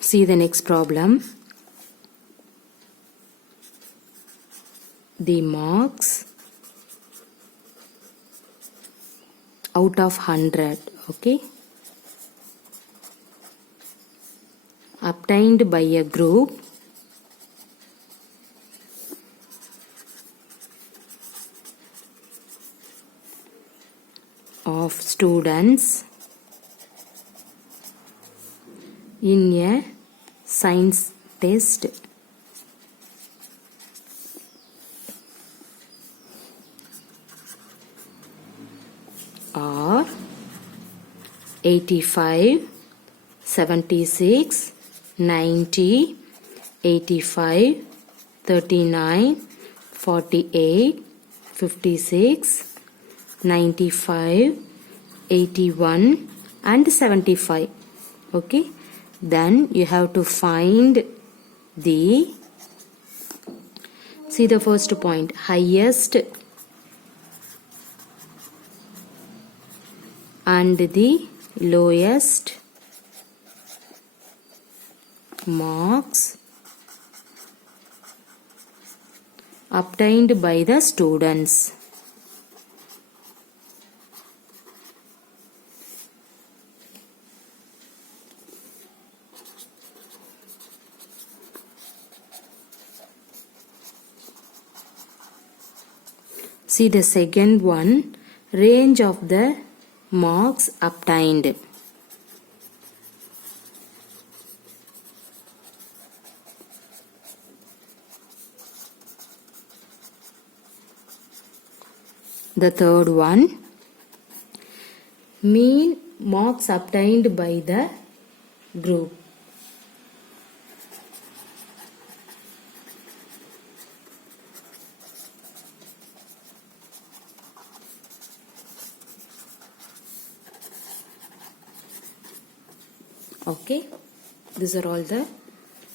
See the next problem. The marks out of 100, okay, obtained by a group of students in a science test are 85, 76, 90, 85, 39, 48, 56, 95, 81 and 75. Okay, then you have to find the, see the first point, highest and the lowest marks obtained by the students. See the second one, range of the marks obtained. The third one, mean marks obtained by the group. Okay, these are all the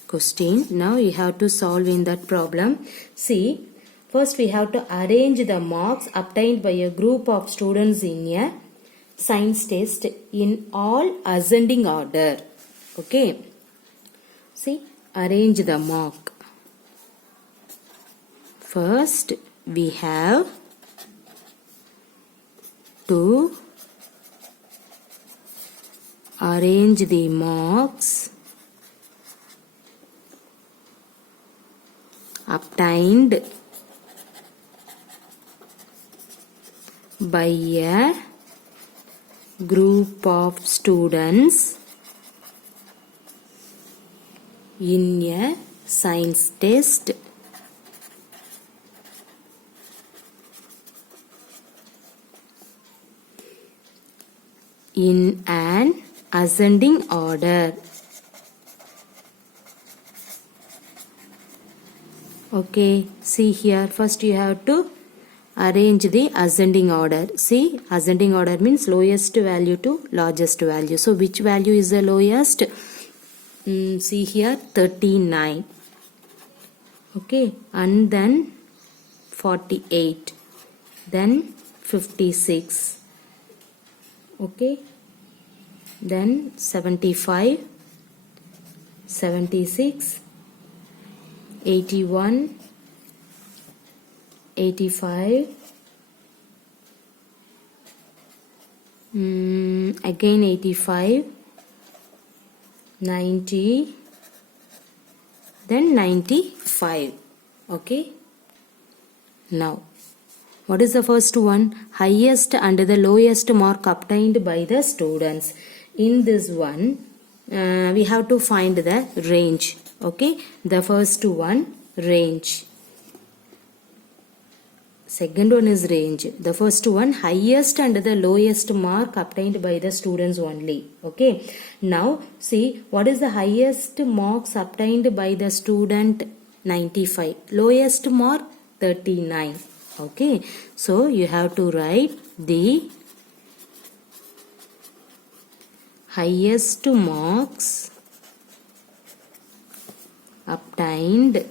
questions. Now you have to solve in that problem. See, first we have to arrange the marks obtained by a group of students in a science test in all ascending order. Okay, see, arrange the mark. First we have to arrange the marks obtained by a group of students in a science test in an ascending order. Okay, see here, first you have to arrange the ascending order. See, ascending order means lowest value to largest value. So which value is the lowest? See here, 39. Okay, and then 48, then 56. Okay, then 75, 76, 81, 85, again 85, 90, then 95. Okay, now what is the first one? Highest and the lowest mark obtained by the students. In this one, we have to find the range. Okay, the first one, range. Second one is range. The first one, highest and the lowest mark obtained by the students only. Okay, now see, what is the highest marks obtained by the student? 95. Lowest mark? 39. Okay, so you have to write the highest marks obtained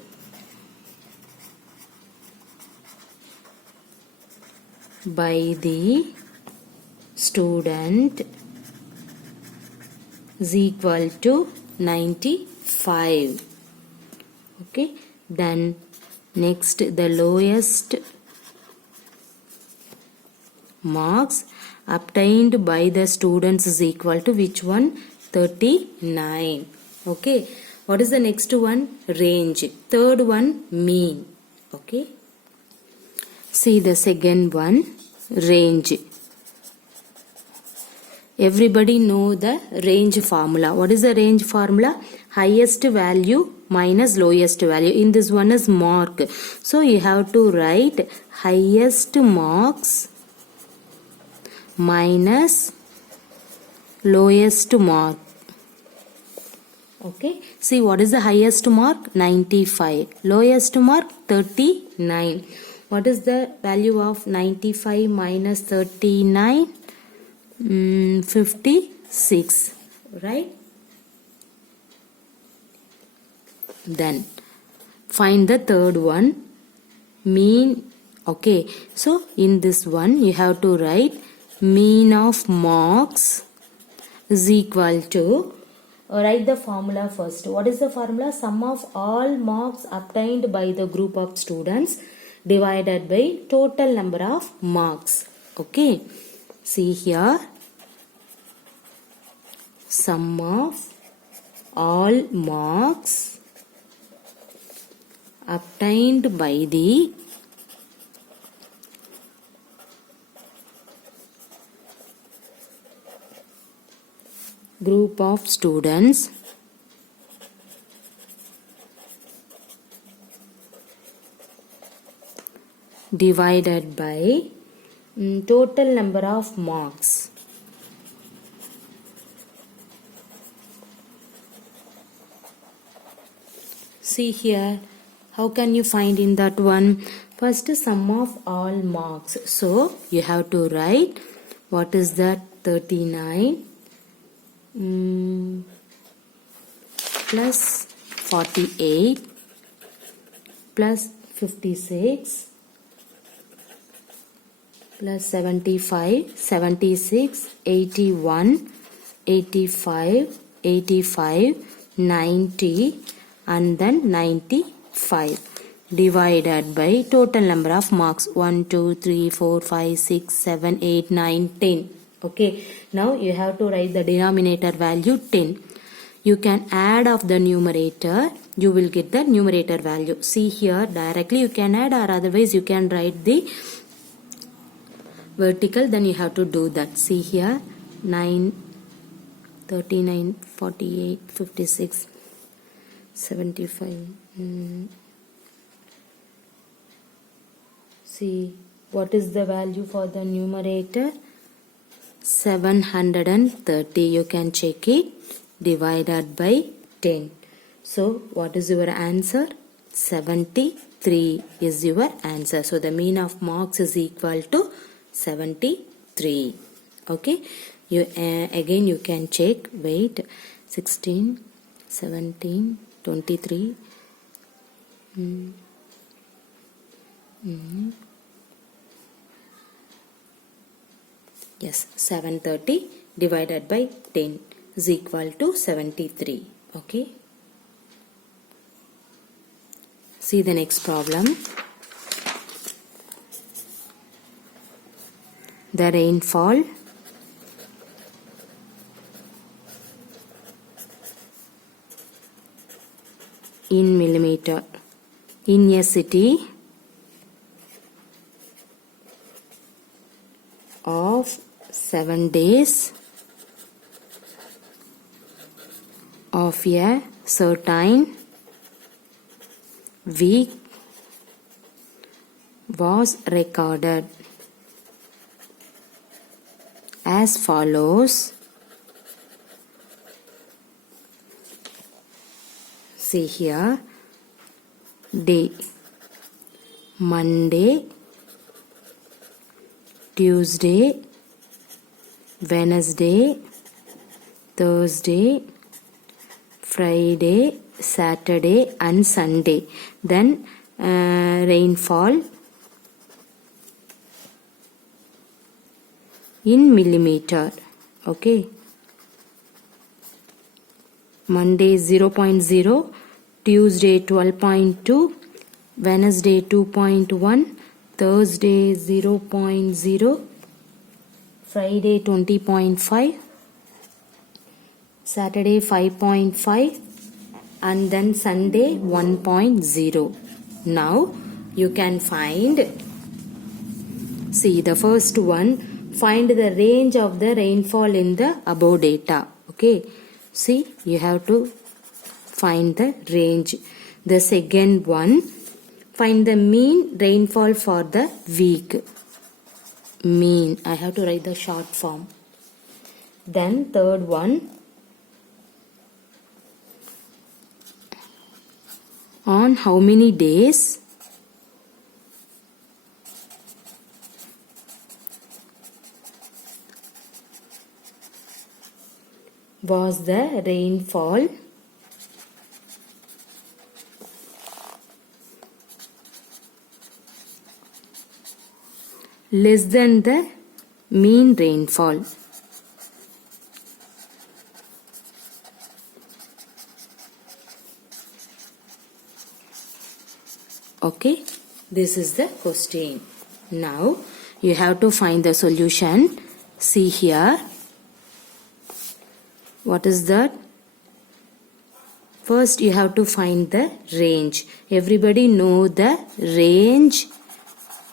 by the student is equal to 95. Okay, then next the lowest marks obtained by the students is equal to which one? 39. Okay, what is the next one? Range. Third one, mean. Okay, see the second one, range. Everybody know the range formula. What is the range formula? Highest value minus lowest value. In this one is mark. So you have to write highest marks minus lowest mark. Okay. See what is the highest mark? 95. Lowest mark 39. What is the value of 95 minus 39? 56. Right? Then find the third one, mean. Okay, so in this one you have to write mean of marks is equal to, write the formula first. What is the formula? Sum of all marks obtained by the group of students divided by total number of marks. Okay, see here, sum of all marks obtained by the group of students divided by total number of marks. See here, how can you find in that one? First, sum of all marks. So you have to write what is that? 39 plus 48 plus 56 plus 75, 76, 81, 85, 85, 90 and then 95 divided by total number of marks 1, 2, 3, 4, 5, 6, 7, 8, 9, 10. Okay, now you have to write the denominator value 10. You can add of the numerator, you will get the numerator value. See here, directly you can add, or otherwise you can write the vertical, then you have to do that. See here, 9, 39, 48, 56, 75. See, what is the value for the numerator? 730. You can check it, divided by 10. So what is your answer? 73 is your answer. So the mean of marks is equal to 73. Okay, you again you can check. Wait, 16, 17, 23. Yes, 730 divided by 10 is equal to 73. Okay. See the next problem. The rainfall in millimeter in a city of 7 days of a certain week was recorded as follows. See here, day: Monday, Tuesday, Wednesday, Thursday, Friday, Saturday and Sunday. Then rainfall in millimeter. Okay, Monday 0.0, Tuesday 12.2, Wednesday 2.1, Thursday 0.0, Friday 20.5, Saturday 5.5, and then Sunday 1.0. Now you can find, see the first one, find the range of the rainfall in the above data. Okay, see, you have to find the range. The second one, find the mean rainfall for the week. Mean, I have to write the short form. Then third one, on how many days was the rainfall less than the mean rainfall. Okay, this is the question. Now you have to find the solution. See here, what is that? First you have to find the range. Everybody know the range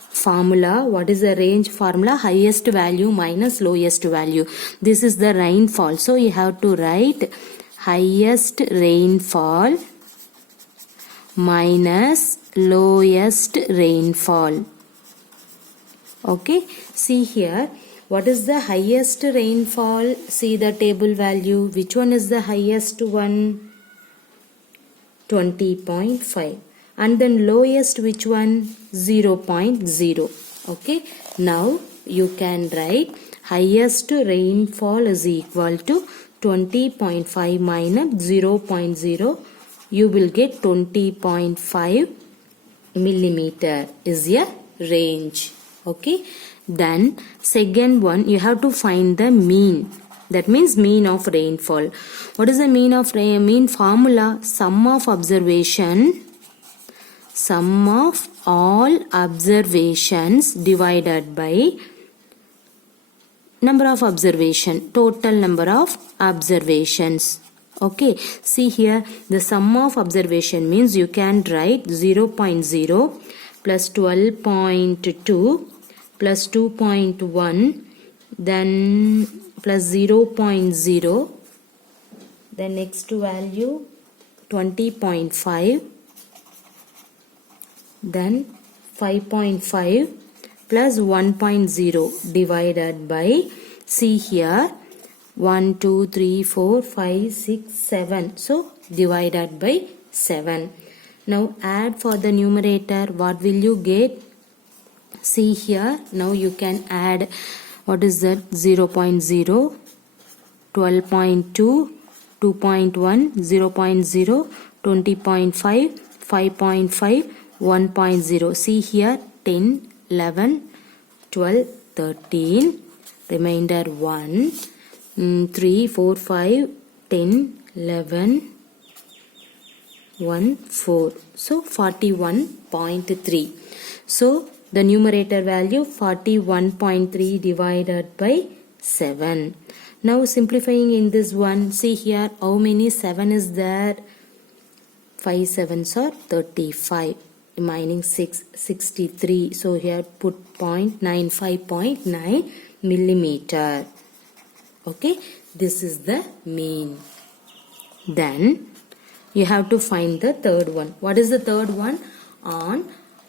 formula. What is the range formula? Highest value minus lowest value. This is the rainfall. So you have to write highest rainfall minus lowest rainfall. Okay, see here, what is the highest rainfall? See the table value. Which one is the highest one? 20.5. And then lowest which one? 0.0. Okay, now you can write highest rainfall is equal to 20.5 minus 0.0. You will get 20.5 millimeter is a range. Okay, then second one, you have to find the mean. That means mean of rainfall. What is the mean of mean formula? Sum of observation, sum of all observations divided by number of observation, total number of observations. Okay, see here, the sum of observation means you can write 0.0 plus 12.2 plus 2.1, then plus 0.0, the next value 20.5, then 5.5 plus 1.0 divided by, see here, 1, 2, 3, 4, 5, 6, 7. So divided by 7. Now add for the numerator. What will you get? See here. Now you can add. What is that? 0.0, 12.2, 2.1, 0.0, 20.5, 5.5, 1.0. See here. 10, 11, 12, 13. Remainder 1. 3, 4, 5, 10, 11, 1, 4. So 41.3. So the numerator value 41.3 divided by 7. Now simplifying in this one, see here how many 7 is there? 5 7s are 35. Remaining 6, 63. So here put 0.95.9 millimeter. Okay, this is the mean. Then you have to find the third one. What is the third one? On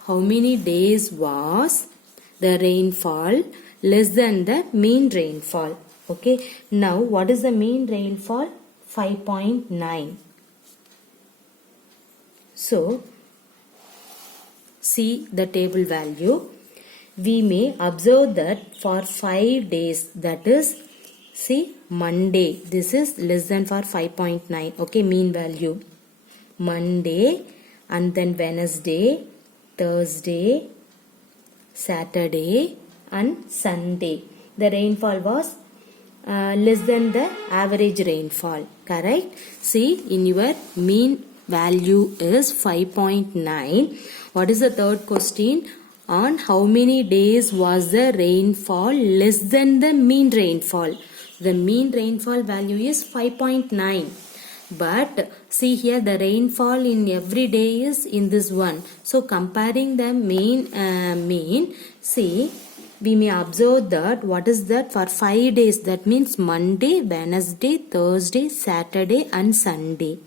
how many days was the rainfall less than the mean rainfall? Okay, now what is the mean rainfall? 5.9. So see the table value. We may observe that for 5 days, that is, see, Monday, this is less than for 5.9. Okay, mean value. Monday, and then Wednesday, Thursday, Saturday and Sunday. The rainfall was less than the average rainfall. Correct? See, in your mean value is 5.9. What is the third question? On how many days was the rainfall less than the mean rainfall? The mean rainfall value is 5.9. But see here, the rainfall in every day is in this one. So comparing the mean, see, we may observe that what is that for 5 days, that means Monday, Wednesday, Thursday, Saturday and Sunday.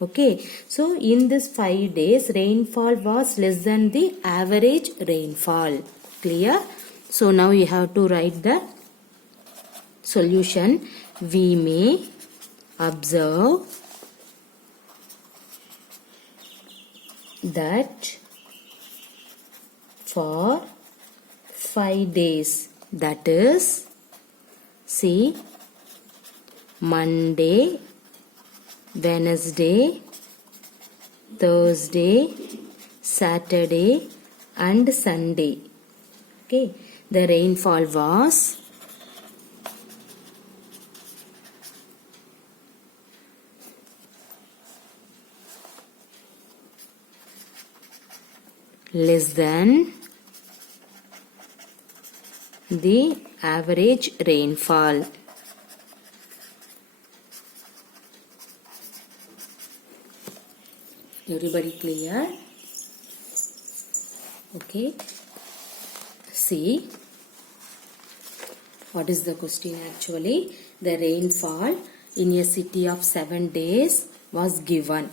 Okay, so in this 5 days rainfall was less than the average rainfall. Clear? So now you have to write the solution. We may observe that for 5 days, that is, see, Monday, Wednesday, Thursday, Saturday and Sunday. Okay, the rainfall was less than the average rainfall. Everybody clear? Okay. See, what is the question actually? The rainfall in a city of 7 days was given.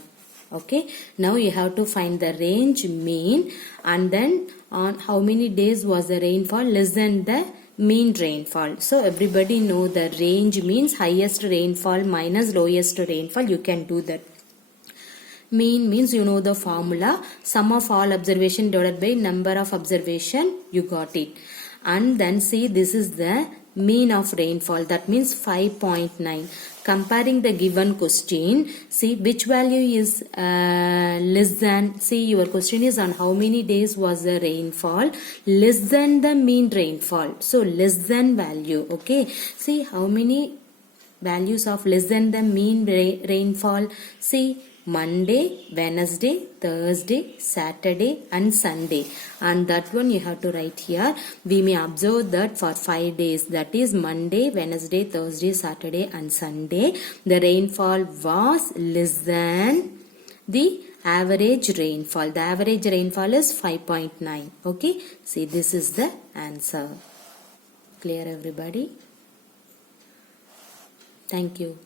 Okay. Now you have to find the range mean and then on how many days was the rainfall less than the mean rainfall. So everybody know the range means highest rainfall minus lowest rainfall. You can do that. Mean means you know the formula, sum of all observation divided by number of observation, you got it. And then see, this is the mean of rainfall, that means 5.9. Comparing the given question, see which value is less than, see your question is on how many days was the rainfall less than the mean rainfall. So less than value, okay. See how many values of less than the mean rainfall, see Monday, Wednesday, Thursday, Saturday and Sunday, and that one you have to write here. We may observe that for 5 days, that is Monday, Wednesday, Thursday, Saturday and Sunday, the rainfall was less than the average rainfall. The average rainfall is 5.9. Okay, see this is the answer. Clear everybody? Thank you.